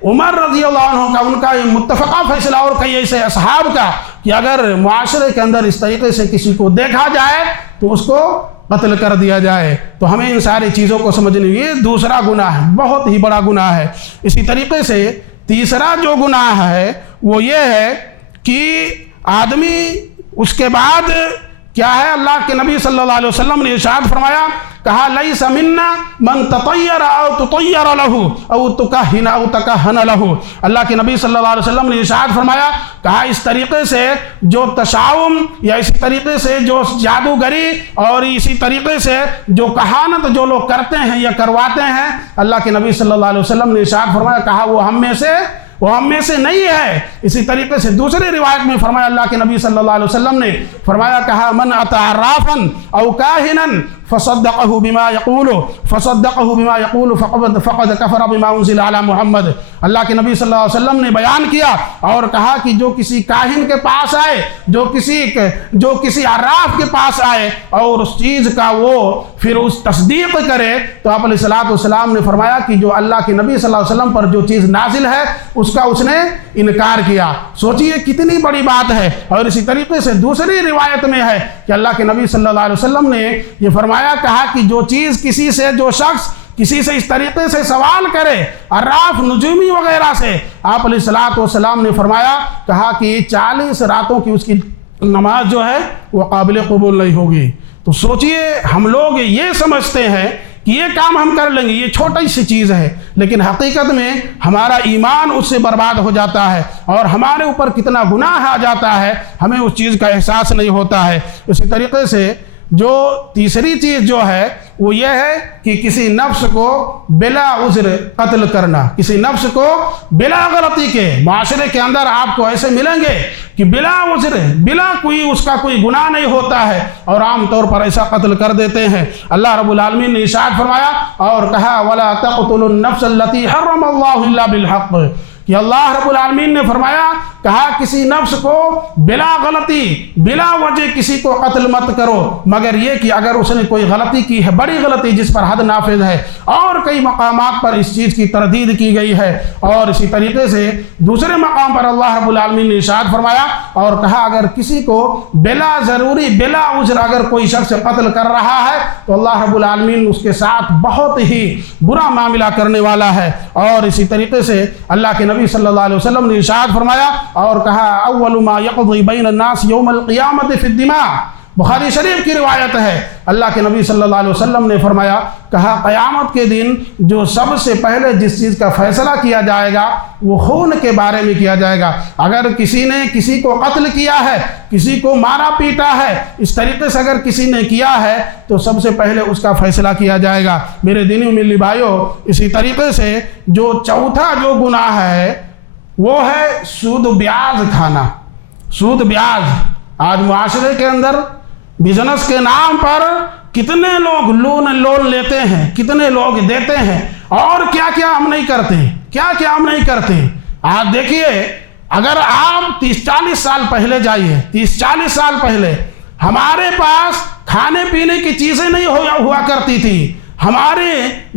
عمر رضی اللہ عنہ کا ان کا یہ متفقہ فیصلہ اور کئی ایسے اصحاب کا کہ اگر معاشرے کے اندر اس طریقے سے کسی کو دیکھا جائے تو اس کو قتل کر دیا جائے۔ تو ہمیں ان ساری چیزوں کو سمجھنی، یہ دوسرا گناہ ہے، بہت ہی بڑا گناہ ہے۔ اسی طریقے سے تیسرا جو گناہ ہے وہ یہ ہے کہ آدمی اس کے بعد کیا ہے، اللہ کے نبی صلی اللہ علیہ وسلم نے ارشاد فرمایا، کہا لیس منا من تطیر او تطیر له او تکہن او تکہن له۔ اللہ کے نبی صلی اللہ علیہ وسلم نے ارشاد فرمایا، کہا اس طریقے سے جو تشاؤم یا اسی طریقے سے جو جادوگری اور اسی طریقے سے جو کہانت جو لوگ کرتے ہیں یا کرواتے ہیں، اللہ کے نبی صلی اللہ علیہ وسلم نے ارشاد فرمایا، کہا وہ ہم میں سے نہیں ہے۔ اسی طریقے سے دوسری روایت میں فرمایا، اللہ کے نبی صلی اللہ علیہ وسلم نے فرمایا، کہا من اتی عرافا او کاہنا فصدقه بما يقول فقد كفر بما انزل على محمد۔ اللہ کے نبی صلی اللہ علیہ وسلم نے بیان کیا اور کہا کہ جو کسی کاہن کے پاس آئے، جو کسی عراف کے پاس آئے اور اس چیز کا وہ پھر اس تصدیق کرے، تو آپ علیہ الصلوۃ والسلام نے فرمایا کہ جو اللہ کے نبی صلی اللہ علیہ وسلم پر جو چیز نازل ہے اس کا اس نے انکار کیا۔ سوچئے کتنی بڑی بات ہے۔ اور اسی طریقے سے دوسری روایت میں ہے کہ اللہ کے نبی صلی اللہ علیہ وسلم نے یہ فرمایا، کہا کہ جو چیز جو شخص کسی سے اس طریقے سے سوال کرے، عراف نجومی وغیرہ سے، آپ علیہ الصلوۃ والسلام نے فرمایا، کہا کہ 40 راتوں کی اس کی نماز جو ہے وہ قابل قبول نہیں ہوگی۔ تو سوچئے ہم لوگ یہ سمجھتے ہیں کہ یہ کام ہم کر لیں گے، یہ چھوٹی سی چیز ہے، لیکن حقیقت میں ہمارا ایمان اس سے برباد ہو جاتا ہے اور ہمارے اوپر کتنا گناہ آ جاتا ہے، ہمیں اس چیز کا احساس نہیں ہوتا ہے۔ اسی طریقے سے جو تیسری چیز جو ہے وہ یہ ہے کہ کسی نفس کو بلا عذر قتل کرنا، کسی نفس کو بلا غلطی کے۔ معاشرے کے اندر آپ کو ایسے ملیں گے کہ بلا عذر، بلا کوئی اس کا کوئی گناہ نہیں ہوتا ہے اور عام طور پر ایسا قتل کر دیتے ہیں۔ اللہ رب العالمین نے ارشاد فرمایا اور کہا وَلَا تَقْتُلُوا النَّفْسَ الَّتِي حَرَّمَ اللَّهُ إِلَّا بِالْحَقِّ، کہ اللہ رب العالمین نے فرمایا، کہا کسی نفس کو بلا غلطی، بلا وجہ کسی کو قتل مت کرو، مگر یہ کہ اگر اس نے کوئی غلطی کی ہے، بڑی غلطی جس پر حد نافذ ہے، اور کئی مقامات پر اس چیز کی تردید کی گئی ہے۔ اور اسی طریقے سے دوسرے مقام پر اللہ رب العالمین نے ارشاد فرمایا اور کہا اگر کسی کو بلا ضروری، بلا عذر اگر کوئی شخص قتل کر رہا ہے تو اللہ رب العالمین اس کے ساتھ بہت ہی برا معاملہ کرنے والا ہے۔ اور اسی طریقے سے اللہ کے نبی صلی اللہ علیہ وسلم نے ارشاد فرمایا اور کہا اول ما یقضی بین الناس یوم القیامت فی الدماء، بخاری شریف کی روایت ہے، اللہ کے نبی صلی اللہ علیہ وسلم نے فرمایا، کہا قیامت کے دن جو سب سے پہلے جس چیز کا فیصلہ کیا جائے گا وہ خون کے بارے میں کیا جائے گا۔ اگر کسی نے کسی کو قتل کیا ہے، کسی کو مارا پیٹا ہے، اس طریقے سے اگر کسی نے کیا ہے تو سب سے پہلے اس کا فیصلہ کیا جائے گا۔ میرے دینی ملی بھائیوں، اسی طریقے سے جو چوتھا جو گناہ ہے وہ ہے سود و بیاج کھانا۔ سود بیاج آج معاشرے کے اندر بزنس کے نام پر کتنے لوگ لون لیتے ہیں، کتنے لوگ دیتے ہیں، اور کیا کیا ہم نہیں کرتے، کیا کیا ہم نہیں کرتے۔ آج دیکھیے، اگر آپ 30-40 سال پہلے جائیے، 30-40 سال پہلے ہمارے پاس کھانے پینے کی چیزیں نہیں ہوا کرتی تھی، ہمارے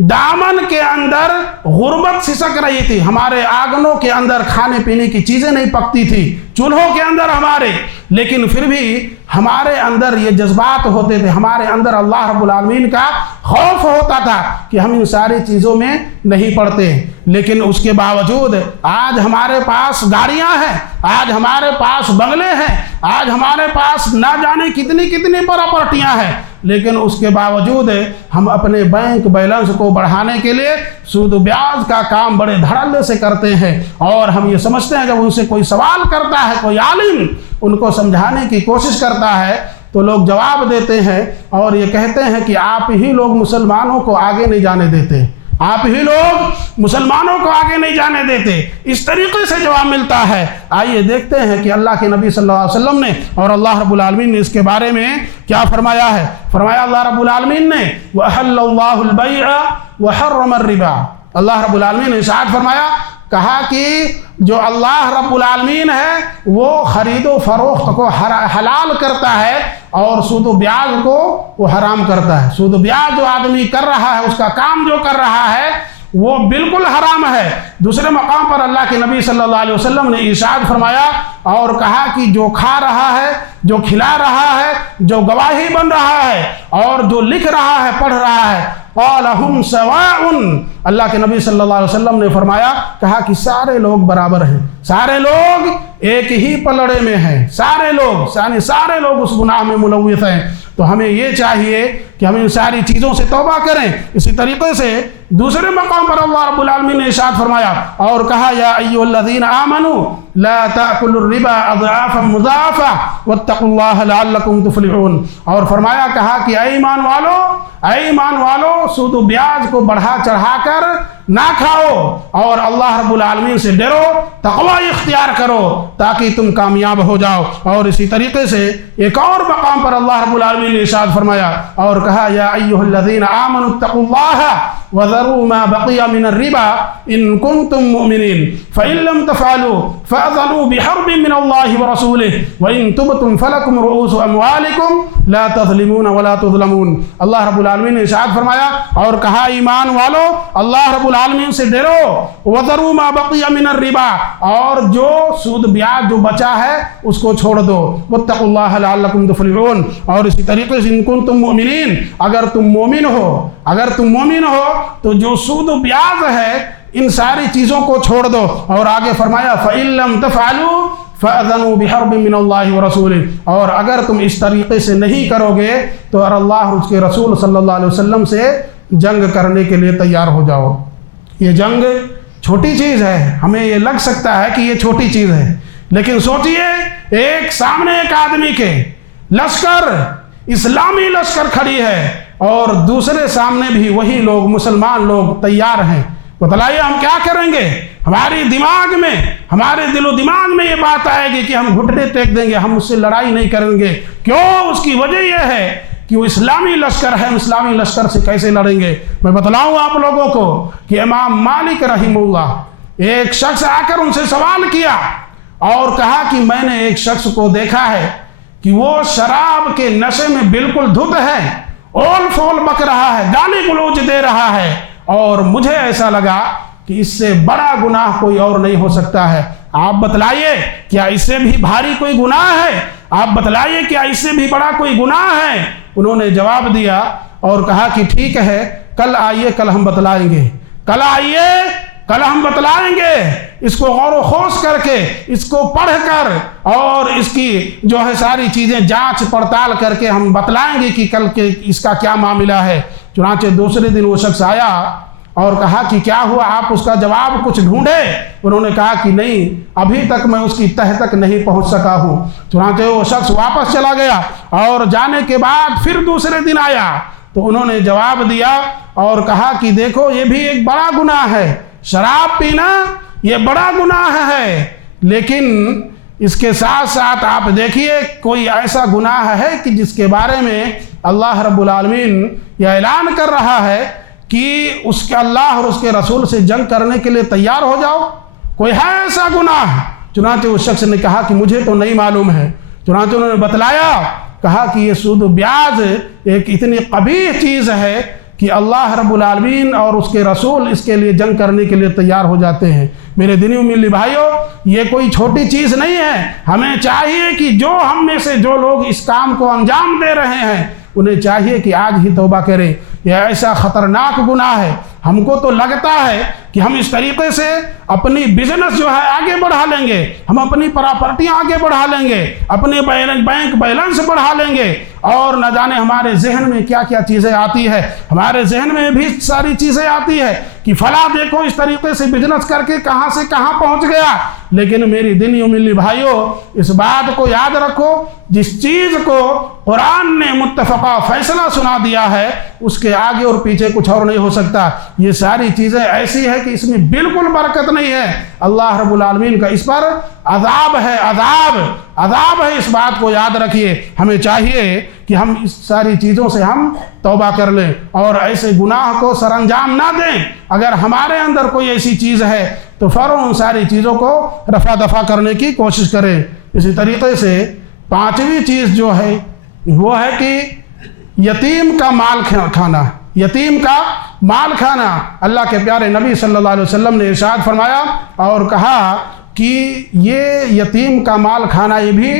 دامن کے اندر غربت سسک رہی تھی، ہمارے آنگنوں کے اندر کھانے پینے کی چیزیں نہیں پکتی تھی، چولہوں کے اندر ہمارے، لیکن پھر بھی ہمارے اندر یہ جذبات ہوتے تھے، ہمارے اندر اللہ رب العالمین کا خوف ہوتا تھا کہ ہم ان ساری چیزوں میں نہیں پڑتے۔ لیکن اس کے باوجود آج ہمارے پاس گاڑیاں ہیں، آج ہمارے پاس بنگلے ہیں، آج ہمارے پاس نہ جانے کتنی کتنی پراپرٹیاں ہیں، لیکن اس کے باوجود ہم اپنے بینک بیلنس کو بڑھانے کے لیے سود و بیاج کا کام بڑے دھڑلے سے کرتے ہیں، اور ہم یہ سمجھتے ہیں جب ان سے کوئی سوال کرتا ہے، کوئی عالم ان کو سمجھانے کی کوشش کرتا ہے تو لوگ جواب دیتے ہیں اور یہ کہتے ہیں کہ آپ ہی لوگ مسلمانوں کو آگے نہیں جانے دیتے، آپ ہی لوگ مسلمانوں کو آگے نہیں جانے دیتے، اس طریقے سے جواب ملتا ہے۔ آئیے دیکھتے ہیں کہ اللہ کے نبی صلی اللہ علیہ وسلم نے اور اللہ رب العالمین نے اس کے بارے میں کیا فرمایا ہے۔ فرمایا اللہ رب العالمین نے وَأَحَلَّ اللَّهُ الْبَيْعَ وَحَرَّمَ الرِّبَا، اللہ رب العالمین نے ارشاد فرمایا، کہا کہ جو اللہ رب العالمین ہے وہ خرید و فروخت کو حلال کرتا ہے اور سود و بیاج کو وہ حرام کرتا ہے۔ سود و بیاج جو آدمی کر رہا ہے، اس کا کام جو کر رہا ہے وہ بالکل حرام ہے۔ دوسرے مقام پر اللہ کے نبی صلی اللہ علیہ وسلم نے ارشاد فرمایا اور کہا کہ جو کھا رہا ہے، جو کھلا رہا ہے، جو گواہی بن رہا ہے اور جو لکھ رہا ہے، پڑھ رہا ہے، قال ہم سواء، اللہ کے نبی صلی اللہ علیہ وسلم نے فرمایا، کہا کہ سارے لوگ برابر ہیں، سارے لوگ ایک ہی پلڑے میں ہیں، سارے لوگ یعنی سارے لوگ اس گناہ میں ملوث ہیں۔ تو ہمیں یہ چاہیے کہ ہم ان ساری چیزوں سے توبہ کریں۔ اسی طریقے سے دوسرے مقام پر اللہ رب العالمین نے ارشاد فرمایا اور کہا یا ایھا الذین آمنوا لا تأکلوا الربا اضعافا مضاعفا واتقوا اللہ لعلکم تفلحون، اور فرمایا، کہا کہ اے ایمان والو سود و بیاج کو بڑھا چڑھا کر نہ کھاؤ اور اللہ رب العالمین سے ڈرو، تقوی اختیار کرو تاکہ تم کامیاب ہو جاؤ۔ اور اسی طریقے سے ایک اور مقام پر اللہ رب العالمین نے ارشاد فرمایا اور کہا یا ایھا الذین آمنوا اتقوا اللہ وذروا ما بقي من الربا ان كنتم مؤمنين فان لم تفعلوا فاذنوا بحرب من الله ورسوله وان تبتم فلكم رؤوس اموالكم لا تظلمون ولا تظلمون۔ اللہ رب العالمین نے ارشاد فرمایا اور کہا ایمان والو اللہ رب العالمین سے ڈرو، وذروا ما بقي من الربا، اور جو سود بیاج جو بچا ہے اس کو چھوڑ دو، واتقوا اللہ لعلکم تفلحون، اور اسی طریقے سے ان کنتم مؤمنین، اگر تم مومن ہو تو جو سود و بیاج ہے ان ساری چیزوں کو چھوڑ دو، اور آگے فرمایا فَإِن لَّمْ تَفْعَلُوا فَأَذَنُوا بِحَرْبٍ مِّنَ اللَّهِ وَرَسُولِهِ، اور اگر تم اس طریقے سے نہیں کرو گے تو اللہ اور اس کے رسول صلی اللہ علیہ وسلم سے جنگ کرنے کے لیے تیار ہو جاؤ۔ یہ جنگ چھوٹی چیز ہے، ہمیں یہ لگ سکتا ہے کہ یہ چھوٹی چیز ہے، لیکن سوچئے ایک سامنے ایک آدمی کے لشکر، اسلامی لشکر کھڑی ہے اور دوسرے سامنے بھی وہی لوگ مسلمان لوگ تیار ہیں، بتلائیے ہم کیا کریں گے؟ ہمارے دل و دماغ میں یہ بات آئے گی کہ ہم گھٹنے ٹیک دیں گے، ہم اس سے لڑائی نہیں کریں گے۔ کیوں؟ اس کی وجہ یہ ہے کہ وہ اسلامی لشکر ہے، اسلامی لشکر سے کیسے لڑیں گے؟ میں بتلاؤں آپ لوگوں کو کہ امام مالک رحمہ اللہ ایک شخص آ کر ان سے سوال کیا اور کہا کہ میں نے ایک شخص کو دیکھا ہے کہ وہ شراب کے نشے میں بالکل دھت ہے، اول فول بک رہا ہے، گالی گلوچ دے رہا ہے، اور مجھے ایسا لگا کہ اس سے بڑا گناہ کوئی اور نہیں ہو سکتا ہے۔ آپ بتلائیے کیا اس سے بھی بھاری کوئی گناہ ہے؟ آپ بتلائیے کیا اس سے بھی بڑا کوئی گناہ ہے؟ انہوں نے جواب دیا اور کہا کہ ٹھیک ہے، کل آئیے، کل ہم بتلائیں گے، کل آئیے، کل ہم بتلائیں گے اس کو غور و خوض کر کے، اس کو پڑھ کر اور اس کی جو ہے ساری چیزیں جانچ پڑتال کر کے ہم بتلائیں گے کہ کل کے اس کا کیا معاملہ ہے۔ چنانچہ دوسرے دن وہ شخص آیا اور کہا کہ کیا ہوا، آپ اس کا جواب کچھ ڈھونڈے؟ انہوں نے کہا کہ نہیں، ابھی تک میں اس کی تہ تک نہیں پہنچ سکا ہوں۔ چنانچہ وہ شخص واپس چلا گیا اور جانے کے بعد پھر دوسرے دن آیا تو انہوں نے جواب دیا اور کہا کہ دیکھو یہ بھی ایک بڑا گناہ ہے، شراب پینا یہ بڑا گناہ ہے، لیکن اس کے ساتھ ساتھ آپ دیکھیے کوئی ایسا گناہ ہے کہ جس کے بارے میں اللہ رب العالمین یہ اعلان کر رہا ہے کہ اس کے اللہ اور اس کے رسول سے جنگ کرنے کے لیے تیار ہو جاؤ، کوئی ہے ایسا گناہ؟ چنانچہ اس شخص نے کہا کہ مجھے تو نہیں معلوم ہے۔ چنانچہ انہوں نے بتلایا، کہا کہ یہ سود و بیاج ایک اتنی قبیح چیز ہے کہ اللہ رب العالمین اور اس کے رسول اس کے لیے جنگ کرنے کے لیے تیار ہو جاتے ہیں۔ میرے دینی و ملی بھائیوں، یہ کوئی چھوٹی چیز نہیں ہے۔ ہمیں چاہیے کہ جو ہم میں سے جو لوگ اس کام کو انجام دے رہے ہیں انہیں چاہیے کہ آج ہی توبہ کریں۔ یہ ایسا خطرناک گناہ ہے، ہم کو تو لگتا ہے کہ ہم اس طریقے سے اپنی بزنس جو ہے آگے بڑھا لیں گے، ہم اپنی پراپرٹیاں آگے بڑھا لیں گے، اپنے بینک بیلنس بڑھا لیں گے، اور نہ جانے ہمارے ذہن میں کیا کیا چیزیں آتی ہے۔ ہمارے ذہن میں بھی ساری چیزیں آتی ہے کہ فلاں دیکھو اس طریقے سے بزنس کر کے کہاں سے کہاں پہنچ گیا۔ لیکن میری دینی و ملی بھائیوں، اس بات کو یاد رکھو، جس چیز کو قرآن نے متفقہ فیصلہ سنا دیا ہے اس کے آگے اور پیچھے کچھ اور نہیں ہو سکتا۔ یہ ساری چیزیں ایسی ہے کہ اس میں بالکل برکت نہیں ہے۔ اللہ رب العالمین کا اس پر عذاب ہے، عذاب ہے، اس بات کو یاد رکھیے۔ ہمیں چاہیے کہ ہم اس ساری چیزوں سے ہم توبہ کر لیں اور ایسے گناہ کو سر انجام نہ دیں۔ اگر ہمارے اندر کوئی ایسی چیز ہے تو فوراً ان ساری چیزوں کو رفع دفع کرنے کی کوشش کریں۔ اسی طریقے سے پانچویں چیز جو ہے وہ ہے کہ یتیم کا مال کھانا، یتیم کا مال کھانا۔ اللہ کے پیارے نبی صلی اللہ علیہ وسلم نے ارشاد فرمایا اور کہا کہ یہ یتیم کا مال کھانا یہ بھی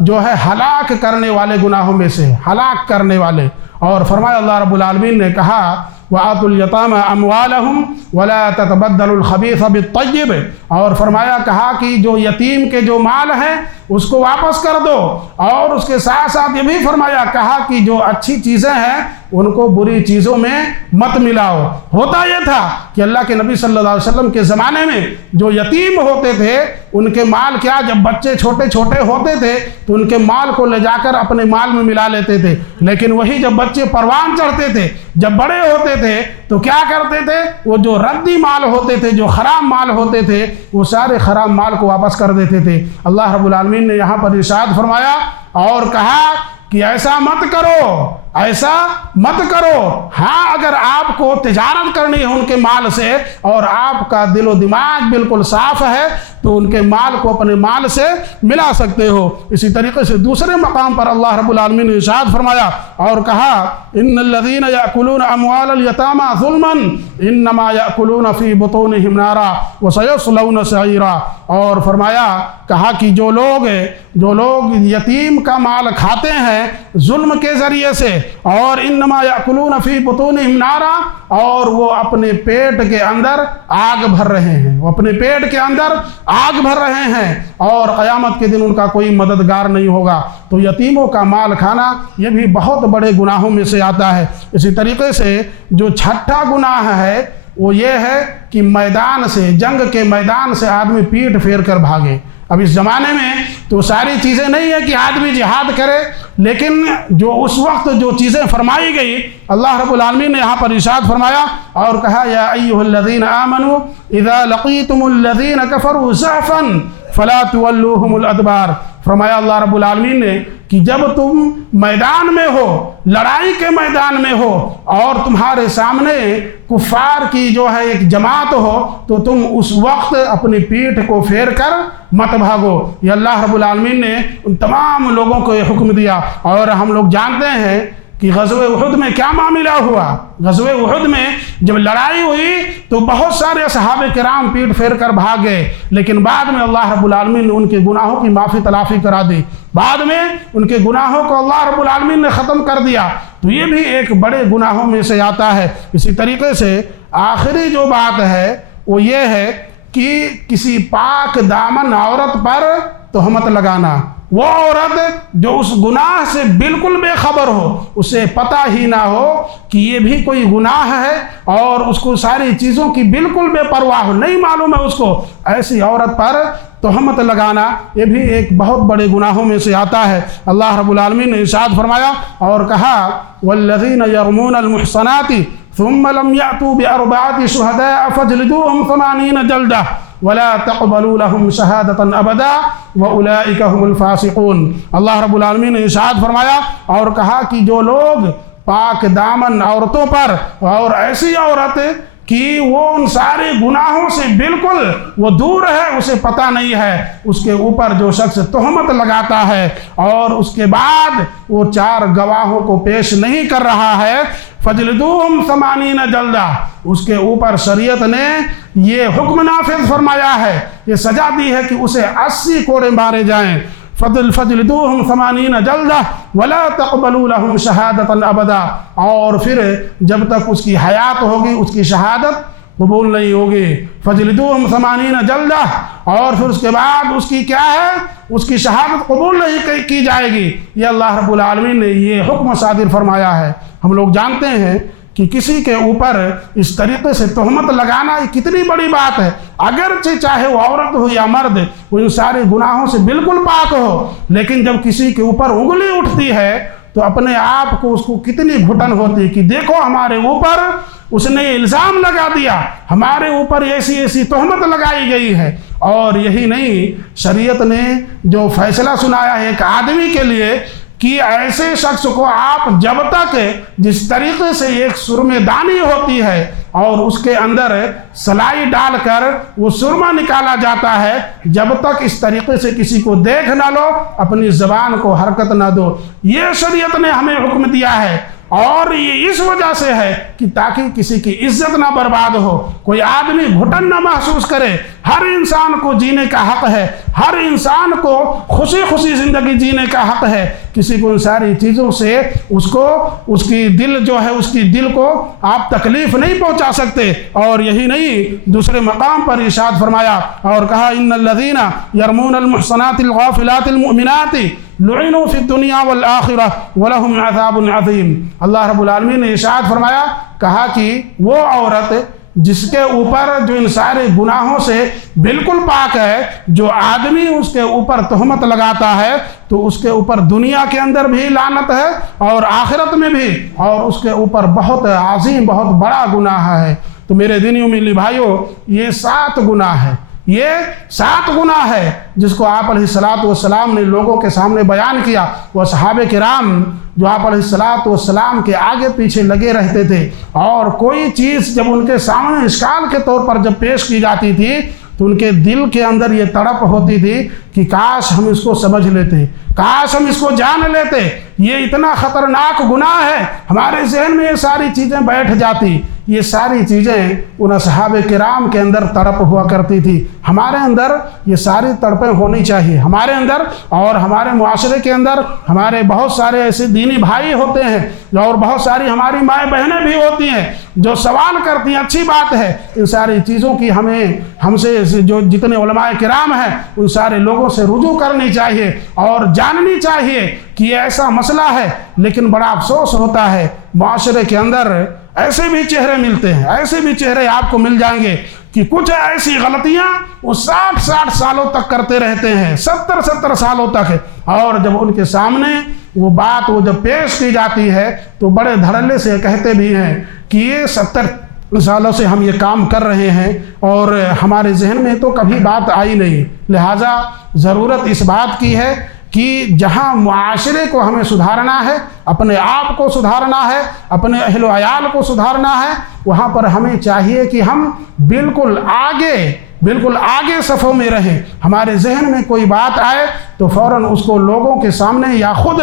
جو ہے ہلاک کرنے والے گناہوں میں سے، ہلاک کرنے والے۔ اور فرمایا اللہ رب العالمین نے کہا وَآتُوا الْيَتَامَ أَمْوَالَهُمْ وَلَا تَتَبَدَّلُوا الْخَبِيثَ بِالطَّيِّبِ، اور فرمایا کہا کہ جو یتیم کے جو مال ہے اس کو واپس کر دو، اور اس کے ساتھ ساتھ یہ بھی فرمایا کہا کہ جو اچھی چیزیں ہیں ان کو بری چیزوں میں مت ملاؤ۔ ہوتا یہ تھا کہ اللہ کے نبی صلی اللہ علیہ وسلم کے زمانے میں جو یتیم ہوتے تھے ان کے مال کیا، جب بچے چھوٹے چھوٹے ہوتے تھے تو ان کے مال کو لے جا کر اپنے مال میں ملا لیتے تھے، لیکن وہی جب بچے پروان چڑھتے تھے، جب بڑے ہوتے تھے تو کیا کرتے تھے، وہ جو ردی مال ہوتے تھے، جو خراب مال ہوتے تھے، وہ سارے خراب مال کو واپس کر دیتے تھے۔ اللہ رب العالمین نے یہاں پر ارشاد فرمایا اور کہا کہ ایسا مت کرو، ایسا مت کرو۔ ہاں اگر آپ کو تجارت کرنی ہے ان کے مال سے اور آپ کا دل و دماغ بالکل صاف ہے تو ان کے مال کو اپنے مال سے ملا سکتے ہو۔ اسی طریقے سے دوسرے مقام پر اللہ رب العالمین نے ارشاد فرمایا اور کہا ان الذین یأکلون اموال الیتامی ظلما انما یأکلون فی بطونہم نارا وسیصلون سعیرا، اور فرمایا کہا کہ جو لوگ یتیم کا مال کھاتے ہیں ظلم کے ذریعے سے، اور انما یأکلون فی بطونہم نارا، اور وہ اپنے پیٹ کے اندر آگ بھر رہے ہیں، وہ اپنے پیٹ کے اندر آگ بھر رہے ہیں، اور قیامت کے دن ان کا کوئی مددگار نہیں ہوگا۔ تو یتیموں کا مال کھانا یہ بھی بہت بڑے گناہوں میں سے آتا ہے۔ اسی طریقے سے جو چھٹا گناہ ہے وہ یہ ہے کہ میدان سے، جنگ کے میدان سے آدمی پیٹ پھیر کر بھاگے۔ اب اس زمانے میں تو ساری چیزیں نہیں ہے کہ آدمی جہاد کرے، لیکن جو اس وقت جو چیزیں فرمائی گئی اللہ رب العالمین نے یہاں پر ارشاد فرمایا اور کہا یا ایھا الذین آمنوا اذا لقیتم الذین کفروا زحفا فلا تولوہم الادبار۔ فرمایا اللہ رب العالمین نے کہ جب تم میدان میں ہو، لڑائی کے میدان میں ہو، اور تمہارے سامنے کفار کی جو ہے ایک جماعت ہو تو تم اس وقت اپنی پیٹھ کو پھیر کر مت بھاگو۔ یہ اللہ رب العالمین نے ان تمام لوگوں کو یہ حکم دیا۔ اور ہم لوگ جانتے ہیں کہ غزوہ احد میں کیا معاملہ ہوا۔ غزوہ احد میں جب لڑائی ہوئی تو بہت سارے صحابہ کرام پیٹ پھیر کر بھاگ گئے، لیکن بعد میں اللہ رب العالمین نے ان کے گناہوں کی معافی تلافی کرا دی، بعد میں ان کے گناہوں کو اللہ رب العالمین نے ختم کر دیا۔ تو یہ بھی ایک بڑے گناہوں میں سے آتا ہے۔ اسی طریقے سے آخری جو بات ہے وہ یہ ہے کہ کسی پاک دامن عورت پر تہمت لگانا۔ وہ عورت جو اس گناہ سے بالکل بے خبر ہو، اسے پتہ ہی نہ ہو کہ یہ بھی کوئی گناہ ہے، اور اس کو ساری چیزوں کی بالکل بے پرواہ ہو، نہیں معلوم ہے اس کو، ایسی عورت پر تہمت لگانا یہ بھی ایک بہت بڑے گناہوں میں سے آتا ہے۔ اللہ رب العالمین نے ارشاد فرمایا اور کہا والذین یرمون المحصنات ثم لم یأتوا بأربعة شہداء فاجلدوهم 80 جلدہ ولا تقبلوا لهم شہادة ابدا واولئک هم الفاسقون۔ اللہ رب العالمین نے ارشاد فرمایا اور کہا کہ جو لوگ پاک دامن عورتوں پر، اور ایسی عورت کہ وہ ان سارے گناہوں سے بالکل وہ دور ہے، اسے پتہ نہیں ہے، اس کے اوپر جو شخص تہمت لگاتا ہے اور اس کے بعد وہ 4 گواہوں کو پیش نہیں کر رہا ہے، فجلدوہم 80 جلدہ، اس کے اوپر شریعت نے یہ حکم نافذ فرمایا ہے، یہ سزا دی ہے کہ اسے 80 کوڑے مارے جائیں۔ فجلدوہم 80 جلدہ ولا تقبلوا لهم شہادة ابدا، اور پھر جب تک اس کی حیات ہوگی اس کی شہادت قبول نہیں ہوگی۔ فجلدوہم 80 جلدہ، اور پھر اس کے بعد اس کی کیا ہے، اس کی شہادت قبول نہیں کی جائے گی۔ یہ اللہ رب العالمین نے یہ حکم صادر فرمایا ہے۔ ہم لوگ جانتے ہیں کہ کسی کے اوپر اس طریقے سے تہمت لگانا یہ کتنی بڑی بات ہے، اگرچہ چاہے وہ عورت ہو یا مرد، وہ ان سارے گناہوں سے بالکل پاک ہو، لیکن جب کسی کے اوپر انگلی اٹھتی ہے تو اپنے آپ کو اس کو کتنی گھٹن ہوتی ہے کہ دیکھو ہمارے اوپر اس نے الزام لگا دیا، ہمارے اوپر ایسی ایسی تہمت لگائی گئی ہے۔ اور یہی نہیں، شریعت نے جو فیصلہ سنایا ہے ایک آدمی کے لیے کہ ایسے شخص کو آپ جب تک جس طریقے سے ایک سرمے دانی ہوتی ہے اور اس کے اندر سلائی ڈال کر وہ سرما نکالا جاتا ہے، جب تک اس طریقے سے کسی کو دیکھ نہ لو اپنی زبان کو حرکت نہ دو، یہ شریعت نے ہمیں حکم دیا ہے۔ اور یہ اس وجہ سے ہے کہ تاکہ کسی کی عزت نہ برباد ہو، کوئی آدمی گھٹن نہ محسوس کرے۔ ہر انسان کو جینے کا حق ہے، ہر انسان کو خوشی خوشی زندگی جینے کا حق ہے۔ کسی کو ان ساری چیزوں سے اس کی دل جو ہے، اس کی دل کو آپ تکلیف نہیں پہنچا سکتے۔ اور یہی نہیں، دوسرے مقام پر ارشاد فرمایا اور کہا ان الذین یرمون المحصنات الغافلات المؤمنات لعنوا فی الدنیا والآخرہ ولہم عذاب عظیم۔ اللہ رب العالمین نے ارشاد فرمایا، کہا کہ وہ عورت جس کے اوپر جو ان سارے گناہوں سے بالکل پاک ہے، جو آدمی اس کے اوپر تہمت لگاتا ہے تو اس کے اوپر دنیا کے اندر بھی لعنت ہے اور آخرت میں بھی، اور اس کے اوپر بہت عظیم بہت بڑا گناہ ہے۔ تو میرے دینیوں میں بھائیوں، یہ 7 گناہ ہے، یہ 7 گناہ ہے جس کو آپ علیہ السلام نے لوگوں کے سامنے بیان کیا۔ وہ صحابہ کرام جو آپ علیہ السلام کے آگے پیچھے لگے رہتے تھے، اور کوئی چیز جب ان کے سامنے اشکال کے طور پر جب پیش کی جاتی تھی تو ان کے دل کے اندر یہ تڑپ ہوتی تھی کہ کاش ہم اس کو سمجھ لیتے، کاش ہم اس کو جان لیتے، یہ اتنا خطرناک گناہ ہے، ہمارے ذہن میں یہ ساری چیزیں بیٹھ جاتی۔ یہ ساری چیزیں ان صحابہ کرام کے اندر تڑپ ہوا کرتی تھی۔ ہمارے اندر یہ ساری تڑپیں ہونی چاہیے، ہمارے اندر اور ہمارے معاشرے کے اندر ہمارے بہت سارے ایسے دینی بھائی ہوتے ہیں اور بہت ساری ہماری مائیں بہنیں بھی ہوتی ہیں جو سوال کرتی ہیں، اچھی بات ہے، ان ساری چیزوں کی ہم سے جو جتنے علماء کرام ہیں ان سارے لوگوں سے رجوع کرنی چاہیے اور جاننی چاہیے کہ یہ ایسا مسئلہ ہے۔ لیکن بڑا افسوس ہوتا ہے معاشرے کے اندر ایسے بھی چہرے ملتے ہیں، ایسے بھی چہرے آپ کو مل جائیں گے کہ کچھ ایسی غلطیاں وہ 60 سالوں تک کرتے رہتے ہیں، 70 سالوں تک، اور جب ان کے سامنے وہ بات جب پیش کی جاتی ہے تو بڑے دھڑلے سے کہتے بھی ہیں کہ یہ 70 سالوں سے ہم یہ کام کر رہے ہیں اور ہمارے ذہن میں تو کبھی بات آئی نہیں۔ لہٰذا ضرورت اس بات کی ہے کہ جہاں معاشرے کو ہمیں سدھارنا ہے، اپنے آپ کو سدھارنا ہے، اپنے اہل و عیال کو سدھارنا ہے، وہاں پر ہمیں چاہیے کہ ہم بالکل آگے صفوں میں رہیں۔ ہمارے ذہن میں کوئی بات آئے تو فوراً اس کو لوگوں کے سامنے یا خود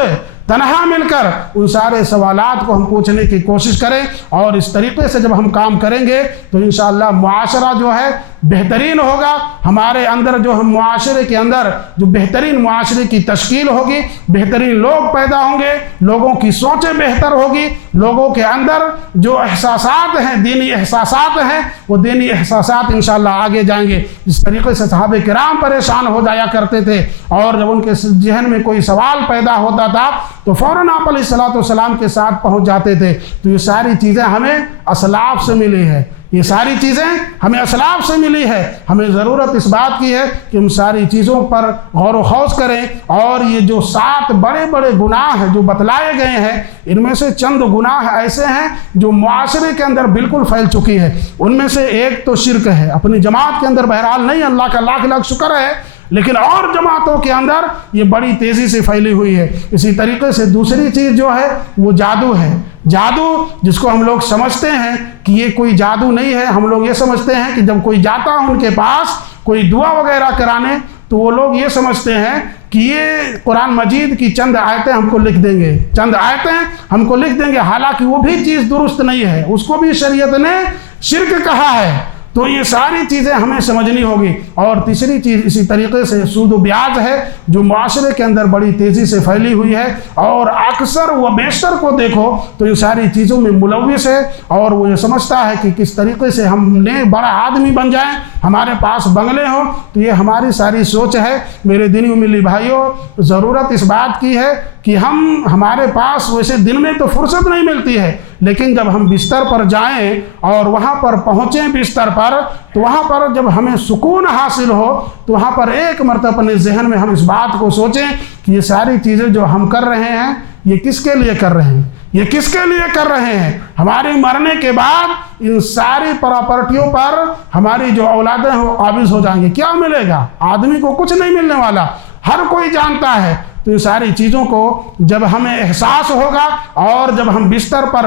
تنہا مل کر ان سارے سوالات کو ہم پوچھنے کی کوشش کریں، اور اس طریقے سے جب ہم کام کریں گے تو انشاءاللہ معاشرہ جو ہے بہترین ہوگا۔ ہمارے اندر جو ہم معاشرے کے اندر جو بہترین معاشرے کی تشکیل ہوگی، بہترین لوگ پیدا ہوں گے، لوگوں کی سوچیں بہتر ہوگی، لوگوں کے اندر جو احساسات ہیں، دینی احساسات ہیں، وہ دینی احساسات انشاءاللہ آگے جائیں گے۔ اس طریقے سے صحابہ کرام پریشان ہو جایا کرتے تھے، اور جب ان کے ذہن میں کوئی سوال پیدا ہوتا تھا تو فوراً آپ علیہ الصلوۃ والسلام کے ساتھ پہنچ جاتے تھے۔ تو یہ ساری چیزیں ہمیں اسلاف سے ملی ہے، یہ ساری چیزیں ہمیں اسلاف سے ملی ہے۔ ہمیں ضرورت اس بات کی ہے کہ ہم ساری چیزوں پر غور و خوض کریں، اور یہ جو 7 بڑے بڑے گناہ جو بتلائے گئے ہیں، ان میں سے چند گناہ ایسے ہیں جو معاشرے کے اندر بالکل پھیل چکی ہے۔ ان میں سے ایک تو شرک ہے، اپنی جماعت کے اندر بہرحال نہیں، اللہ کا لاکھ لاکھ شکر ہے، لیکن اور جماعتوں کے اندر یہ بڑی تیزی سے پھیلی ہوئی ہے۔ اسی طریقے سے دوسری چیز جو ہے وہ جادو ہے۔ جادو جس کو ہم لوگ سمجھتے ہیں کہ یہ کوئی جادو نہیں ہے، ہم لوگ یہ سمجھتے ہیں کہ جب کوئی جاتا ہے ان کے پاس کوئی دعا وغیرہ کرانے تو وہ لوگ یہ سمجھتے ہیں کہ یہ قرآن مجید کی چند آیتیں ہم کو لکھ دیں گے، چند آیتیں ہم کو لکھ دیں گے، حالانکہ وہ بھی چیز درست نہیں ہے، اس کو بھی شریعت نے شرک کہا ہے۔ تو یہ ساری چیزیں ہمیں سمجھنی ہوگی۔ اور تیسری چیز اسی طریقے سے سود و بیاج ہے، جو معاشرے کے اندر بڑی تیزی سے پھیلی ہوئی ہے، اور اکثر و بیشتر کو دیکھو تو یہ ساری چیزوں میں ملوث ہے، اور وہ یہ سمجھتا ہے کہ کس طریقے سے ہم نے بڑا آدمی بن جائیں، ہمارے پاس بنگلے ہوں۔ تو یہ ہماری ساری سوچ ہے۔ میرے دینی و ملی بھائیوں، ضرورت اس بات کی ہے کہ ہمارے پاس ویسے دن میں تو فرصت نہیں ملتی ہے، لیکن جب ہم بستر پر جائیں اور وہاں پر پہنچیں بستر پر، تو وہاں پر جب ہمیں سکون حاصل ہو تو وہاں پر ایک مرتبہ اپنے ذہن میں ہم اس بات کو سوچیں کہ یہ ساری چیزیں جو ہم کر رہے ہیں یہ کس کے لیے کر رہے ہیں، یہ کس کے لیے کر رہے ہیں۔ ہمارے مرنے کے بعد ان ساری پراپرٹیوں پر ہماری جو اولادیں ہیں وہ قابض ہو جائیں گے، کیا ملے گا؟ آدمی کو کچھ نہیں ملنے والا، ہر کوئی جانتا ہے۔ تو یہ ساری چیزوں کو جب ہمیں احساس ہوگا، اور جب ہم بستر پر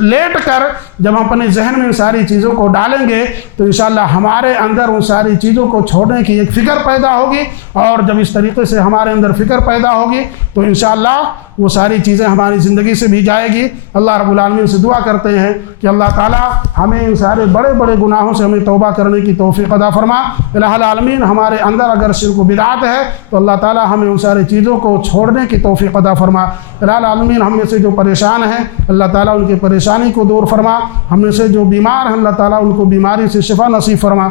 لیٹ کر جب ہم اپنے ذہن میں ان ساری چیزوں کو ڈالیں گے تو انشاءاللہ ہمارے اندر ان ساری چیزوں کو چھوڑنے کی ایک فکر پیدا ہوگی، اور جب اس طریقے سے ہمارے اندر فکر پیدا ہوگی تو انشاءاللہ وہ ساری چیزیں ہماری زندگی سے بھی جائے گی۔ اللہ رب العالمین سے دعا کرتے ہیں کہ اللہ تعالیٰ ہمیں ان سارے بڑے بڑے گناہوں سے ہمیں توبہ کرنے کی توفیق عطا فرما۔ الہ العالمین، ہمارے اندر اگر شرک و بدعت ہے تو اللہ تعالیٰ ہمیں ان ساری چیزوں کو چھوڑنے کی توفیق عطا فرما۔ الہ العالمین، ہم میں سے جو پریشان ہیں اللہ تعالیٰ ان کی پریشانی کو دور فرما، ہم میں سے جو بیمار ہیں اللہ تعالیٰ ان کو بیماری سے شفا نصیب فرما۔